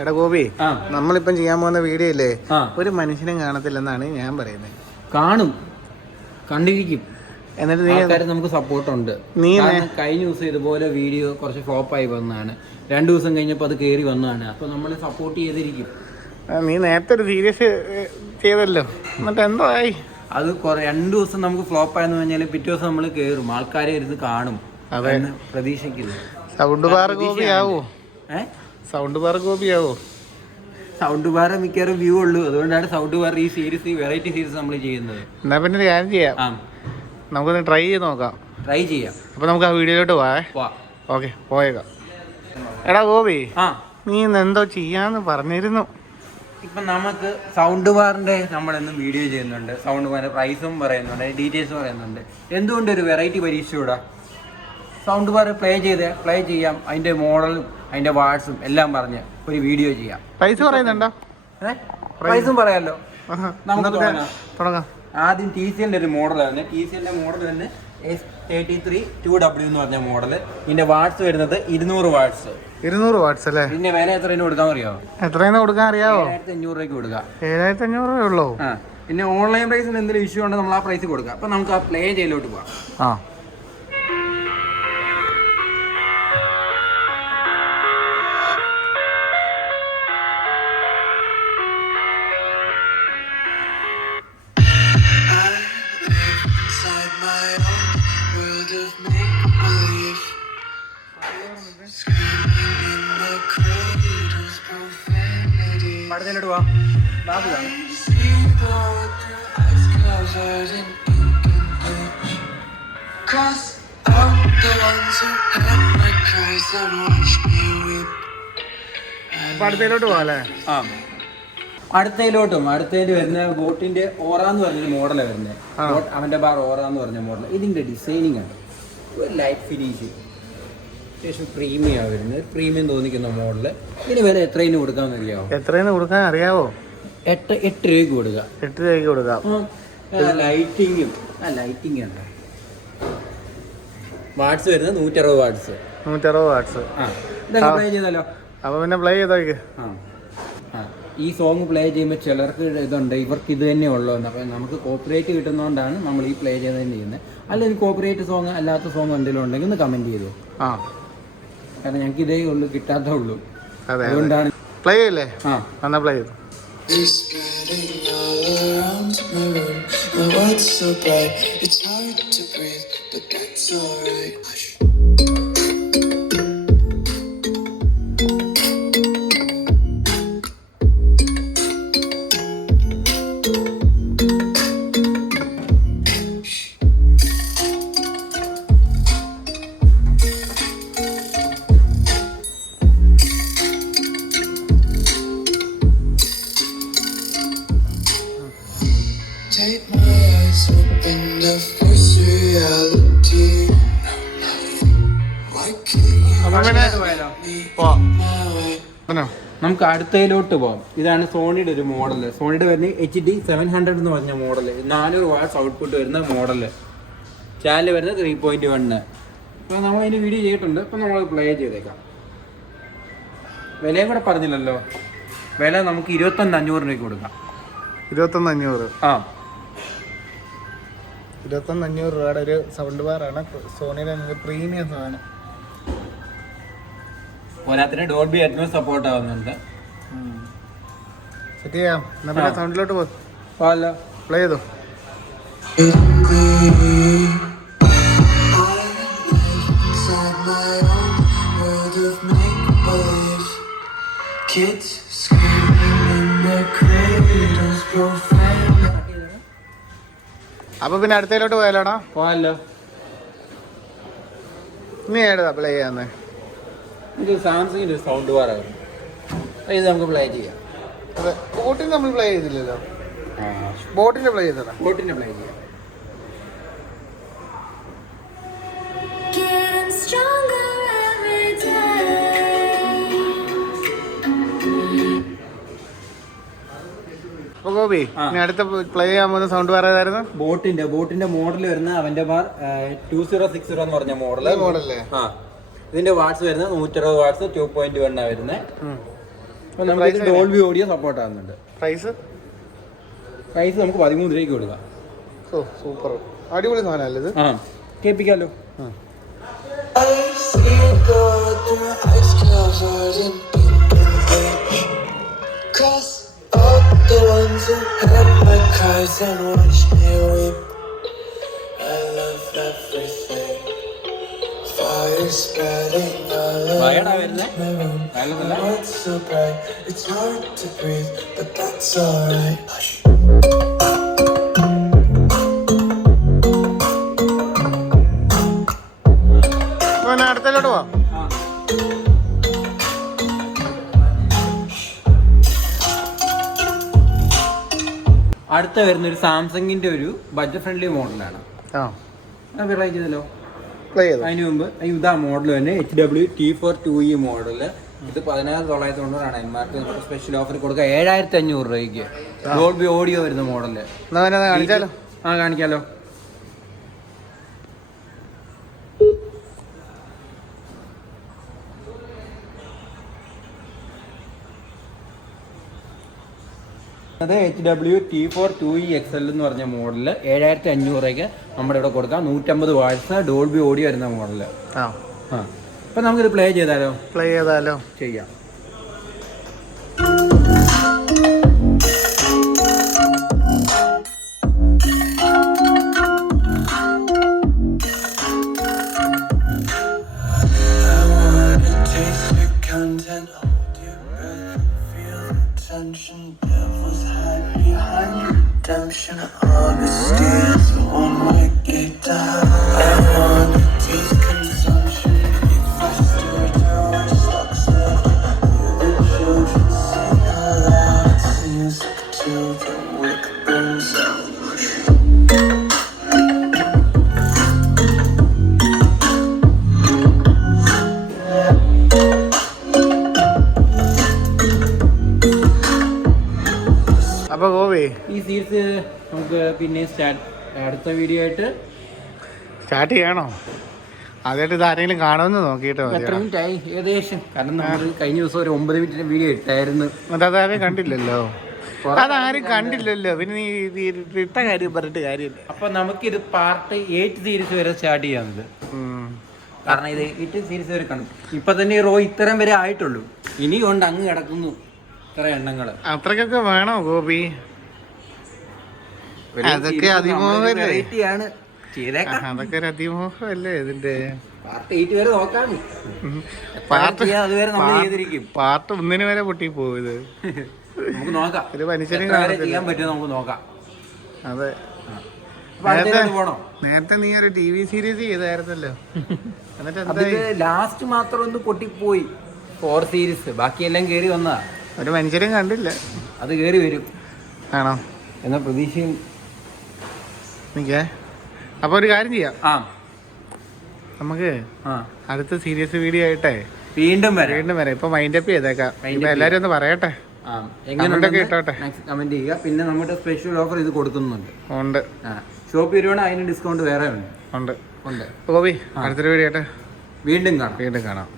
എടാ ഗോപി, നമ്മളിപ്പം ചെയ്യാൻ പോകുന്ന വീഡിയോ ഇല്ലേ, ഒരു മനുഷ്യനും കാണത്തില്ലെന്നാണ് ഞാൻ പറയുന്നത്. കാണും, കണ്ടിരിക്കും. എന്നിട്ട് നീ നമുക്ക് സപ്പോർട്ടുണ്ട്. നീ കഴിഞ്ഞ ദിവസം ഇതുപോലെ വീഡിയോ കുറച്ച് ഫ്ലോപ്പായി വന്നതാണ്. 2 ദിവസം കഴിഞ്ഞപ്പോൾ അത് കയറി വന്നതാണ്. അപ്പോൾ നമ്മൾ സപ്പോർട്ട് ചെയ്തിരിക്കും. നീ നേരത്തെ ഒരു സീരിയസ് ചെയ്തല്ലോ, എന്നിട്ട് എന്തോ ആയി? അത് 2 ദിവസം നമുക്ക് ഫ്ലോപ്പായെന്ന് പറഞ്ഞാൽ പിറ്റേ ദിവസം നമ്മൾ കയറും, ആൾക്കാരെ ഇരുന്ന് കാണും. അതെന്ന് പ്രതീക്ഷിക്കുന്നു. സൗണ്ട് ബാർ ഗോപിയാവോ? സൗണ്ട് ബാർ ഗോപിയാവോ? സൗണ്ട് ബാർ മിക്കവാറും വ്യൂ ഉള്ളൂ. അതുകൊണ്ടാണ് സൗണ്ട് ബാർ ഈ സീരീസ്, വെറൈറ്റി സീരീസ് നമ്മൾ ചെയ്യുന്നത്. എന്നാ പിന്നെ ഒരു കാര്യം ചെയ്യാം, നമുക്കൊന്ന് ട്രൈ ചെയ്ത് നോക്കാം. ട്രൈ ചെയ്യാം. അപ്പൊ നമുക്ക് ആ വീഡിയോയിലോട്ട് പോവാം. ഓക്കെ, പോയേക്കാം. എടാ ഗോപി, നീ ഇന്ന് എന്തോ ചെയ്യാന്ന് പറഞ്ഞിരുന്നു. ഇപ്പം നമുക്ക് സൗണ്ട് ബാറിൻ്റെ നമ്മളെന്നും വീഡിയോ ചെയ്യുന്നുണ്ട്. സൗണ്ട് ബാറിൻ്റെ പ്രൈസും പറയുന്നുണ്ട്, ഡീറ്റെയിൽസും പറയുന്നുണ്ട്. എന്തുകൊണ്ട് ഒരു വെറൈറ്റി പരീക്ഷയൂടാ? സൗണ്ട് ബാർ പ്ലേ ചെയ്യാം. അതിൻ്റെ മോഡലും അതിൻ്റെ വാട്സും എല്ലാം പറഞ്ഞ് ഒരു വീഡിയോ ചെയ്യാം. പ്രൈസ് പറയുന്നുണ്ടോ? പ്രൈസും പറയാമല്ലോ. നമുക്ക് തുടങ്ങാം. ആദ്യം TCLൻ്റെ ഒരു മോഡലാണ്. TCLൻ്റെ മോഡൽ തന്നെ S33 2W എന്ന് പറഞ്ഞ മോഡൽ. ഇതിൻ്റെ വാട്സ് വരുന്നത് 200 വാട്സ്. 200 വാട്സ് അല്ലേ? പിന്നെ വില എത്രയാണ് കൊടുക്കാൻ അറിയാമോ? എത്രയാണ് കൊടുക്കാൻ അറിയാവോ? 7500 രൂപയ്ക്ക് കൊടുക്കാം. 7500 രൂപ ഉള്ളൂ. പിന്നെ ഓൺലൈൻ പ്രൈസിന് എന്തെങ്കിലും ഇഷ്യൂ ഉണ്ടെങ്കിൽ നമ്മൾ ആ പ്രൈസ് കൊടുക്കാം. അപ്പം നമുക്ക് ആ പ്ലേ ചെയ്യലോട്ട് പോവാം. അടുത്തതിലോട്ട് പോവാം. അടുത്തതിലോട്ട് പോവാല്ലേ? അടുത്തതിൽ വരുന്ന ബോട്ടിന്റെ ഓറ എന്ന് പറഞ്ഞൊരു മോഡലാണ് വരുന്നത്. അവന്റെ ബാർ ഓറ എന്ന് പറഞ്ഞ മോഡൽ. ഇതിന്റെ ഡിസൈനിങ് ആണ് ഒരു ലൈറ്റ് ഫിനിഷ്, അത്യാവശ്യം പ്രീമിയം വരുന്നത്. പ്രീമിയം തോന്നിക്കുന്ന മോഡല്. ഇതിന് വില എത്രയിന് കൊടുക്കാമെന്ന് അറിയാമോ? എത്രയിന് കൊടുക്കാൻ അറിയാവോ? 8 രൂപയ്ക്ക് കൊടുക്കാം. 8 രൂപയ്ക്ക് കൊടുക്കാം. ലൈറ്റിംഗ് ഉണ്ട്. വാട്സ് വരുന്നത് 160 വാട്സ്. 160 വാട്സ്. ഇതൊക്കെ പ്ലേ ചെയ്താലോ? അപ്പൊ പിന്നെ പ്ലേ ചെയ്തോക്ക്. ഈ സോങ് പ്ലേ ചെയ്യുമ്പോൾ ചിലർക്ക് ഇതുണ്ട്, ഇവർക്ക് ഇത് തന്നെ ഉള്ളൂ എന്ന്. അപ്പം നമുക്ക് കോപ്പറേറ്റ് കിട്ടുന്നതുകൊണ്ടാണ് നമ്മൾ ഈ പ്ലേ ചെയ്ത് ചെയ്യുന്നത്. അല്ലെങ്കിൽ കോപ്പറേറ്റ് സോങ് അല്ലാത്ത സോങ് എന്തെങ്കിലും ഉണ്ടെങ്കിൽ ഒന്ന് കമൻറ്റ് ചെയ്തു. കാരണം ഞങ്ങൾക്ക് ഇതേ ഉള്ളൂ, കിട്ടാത്തേ ഉള്ളൂ. അതുകൊണ്ടാണ് പ്ലേ ചെയ്യല്ലേ? എന്നാ പ്ലേ ചെയ്തു. Take my eyes open to force reality. Why can't you നമുക്ക് അടുത്തതിലോട്ട് പോകാം. ഇതാണ് സോണിയുടെ ഒരു മോഡൽ. സോണിയുടെ വരുന്നത് HD 700 എന്ന് പറഞ്ഞ മോഡൽ. 400 വാട്ട്സ് ഔട്ട്പുട്ട് വരുന്ന മോഡൽ. ചാനൽ വരുന്നത് 3.1. അപ്പോൾ നമ്മൾ അതിൻ്റെ വീഡിയോ ചെയ്തിട്ടുണ്ട്. അപ്പോൾ നമ്മൾ പ്ലേ ചെയ്തേക്കാം. വിലയും കൂടെ പറഞ്ഞില്ലല്ലോ. വില നമുക്ക് 21500 രൂപയ്ക്ക് കൊടുക്കാം. 21500. 21500 രൂപയുടെ ഒരു സൗണ്ട് ബാറാണ്. സോണിയുടെ പ്രീമിയം സാധനം. പോരാത്തിന് ഡോൾബി അറ്റ്മോസ് സപ്പോർട്ട് ആവുന്നുണ്ട്. സെറ്റ് ചെയ്യാം. എന്നാ പിന്നെ സൗണ്ടിലോട്ട് പോകാമല്ലോ. പ്ലേ ചെയ്തോ. അപ്പൊ പിന്നെ അടുത്തതിലോട്ട് പോയാലോടാ? പോകാമല്ലോ. നീ ഏതാ പ്ലേ ചെയ്യാന്ന്? ഇത് സാംസങ്ങിന്റെ സൗണ്ട് ബാറായിരുന്നു. ഇത് നമുക്ക് പ്ലേ ചെയ്യാം. അതെ, ബോട്ടിന് നമ്മൾ പ്ലേ ചെയ്തില്ലല്ലോ. ബോട്ടിന്റെ പ്ലേ ചെയ്തടാ. ബോട്ടിന്റെ പ്ലേ ചെയ്യാം. അപ്പൊ ഗോപി, അടുത്ത പ്ലേ ചെയ്യാൻ പോകുന്ന സൗണ്ട് ബാർ ഏതായിരുന്നു? ബോട്ടിന്റെ മോഡൽ വരുന്ന അവന്റെ ബാർ 2060 എന്ന് പറഞ്ഞ മോഡലല്ലേ. ഇതിന്റെ വാട്ട്സ് വരുന്നത് 160 വാട്ട്സ് 2.1 വരുന്നത്. അപ്പോൾ നമുക്ക് ഡോൾബി ഓഡിയോ സപ്പോർട്ട് ആകുന്നുണ്ട്. പ്രൈസ് നമുക്ക് 13 രൂപയ്ക്ക് കൊടുക്കാം. ഓ സൂപ്പർ, അടിപൊളി സാധനമല്ലേ ഇത്? ആ കേൾപ്പിക്കാമല്ലോ. I see God through my eyes covered in pink and beige. Cross out the ones who heard my cries and watched me weep. I love everything. Fire spreading all around my room. It's so bright, it's hard to breathe, but that's alright. Hush. അടുത്തോട്ട് പോവാം. അടുത്ത വരുന്ന ഒരു സാംസങ്ങിന്റെ ഒരു budget friendly മോഡലാണ്. Variety ചെയ്തല്ലോ. അതിന് മുമ്പ് ഇതാ മോഡൽ തന്നെ HW-T4-2E മോഡല്. ഇത് 16,990 എംആർപി. നമുക്ക് സ്പെഷ്യൽ ഓഫർ കൊടുക്കുക 7,500 രൂപയ്ക്ക്. ഡോൾബി ഓഡിയോ വരുന്ന മോഡല്. കാണിച്ചാലോ? കാണിക്കാലോ. അത് HW-T4-2E XL എന്ന് പറഞ്ഞ മോഡല് 7,500 രൂപയ്ക്ക് നമ്മുടെ ഇവിടെ കൊടുക്കാം. 150 വാട്ട്സ് ഡോൾബി ഓഡിയോ വരുന്ന മോഡല്. അപ്പൊ നമുക്കിത് പ്ലേ ചെയ്താലോ? ചെയ്യാം. Redemption, honesty is the one way gate to hell. I wanna taste consumption, eat fresh food, our socks up. Hear the children sing aloud. It's music till the wick burns out. അപ്പൊ ഗോപി, ഈ series നമുക്ക് പിന്നെ അടുത്ത video ആയിട്ട് start ചെയ്യണോ? അതായിട്ട് ഇത് ആരെങ്കിലും കാണുമെന്ന് നോക്കിയിട്ട് എത്ര മിനിറ്റ് ആയി ഏകദേശം? കാരണം നമ്മൾ കഴിഞ്ഞ ദിവസം ഒരു 9 മിനിറ്റിന്റെ വീഡിയോ ഇട്ടായിരുന്നു. അതാരും കണ്ടില്ലല്ലോ. അതാരും കണ്ടില്ലല്ലോ. പിന്നെ നീ ഇട്ട കാര്യം പറഞ്ഞിട്ട് കാര്യമില്ല. അപ്പൊ നമുക്കിത് പാർട്ട് 8 സീരീസ് വരെ സ്റ്റാർട്ട് ചെയ്യാവുന്നത്. കാരണം ഇത് 8 സീരീസ് വരെ കണ്ടു. ഇപ്പൊ തന്നെ ഈ റോ ഇത്തരം വരെ ആയിട്ടുള്ളൂ. ഇനി കൊണ്ട് അങ്ങ് കിടക്കുന്നു ഇത്ര എണ്ണങ്ങള്. അത്രക്കൊക്കെ വേണോ ഗോപി? അതൊക്കെ അതിമോഹമല്ലേ? അതൊക്കെ ഒരു അതിമോഹമല്ലേ ഇതിന്റെ? പാർട്ട് 8 വരെ നോക്കാം. അതുവരെ നമ്മൾ ചെയ്തിരിക്കും. പാർട്ട് 1 വരെ പൊട്ടി പോകും ഇത്. നമുക്ക് നോക്കാം ഒരു മനുഷ്യനെ ചെയ്യാൻ പറ്റുമോ നമുക്ക് നോക്കാം. അതെ, നേരത്തെ നീ ഒരു TV സീരീസ് ചെയ്തായിരുന്നല്ലോ. എന്നിട്ട് ലാസ്റ്റ് മാത്രം ഒന്ന് പൊട്ടിപ്പോയി 4 സീരീസ്. ബാക്കിയെല്ലാം കേറി വന്നതാ. ഒരു മനുഷ്യരും കണ്ടില്ല. അത് കേറി വരും ആണോ എന്ന പ്രതീക്ഷയും. അപ്പൊ ഒരു കാര്യം ചെയ്യാം. നമുക്ക് അടുത്ത സീരിയസ് വീഡിയോ ആയിട്ടേ വീണ്ടും വരാം. ഇപ്പൊ മൈൻഡപ്പ് ചെയ്തേക്കാം. എല്ലാരും ഒന്ന് പറയട്ടെ, ഇട്ടോട്ടെ, കമന്റ് ചെയ്യുക. പിന്നെ നമ്മുടെ സ്പെഷ്യൽ ഓഫർ ഇത് കൊടുക്കുന്നുണ്ട്. ഷോപ്പ് വരുവാണെങ്കിൽ അതിന് ഡിസ്കൗണ്ട് വേറെ ഉണ്ട്. ഗോപി, അടുത്തൊരു വീഡിയോ ആയിട്ട് വീണ്ടും കാണാം.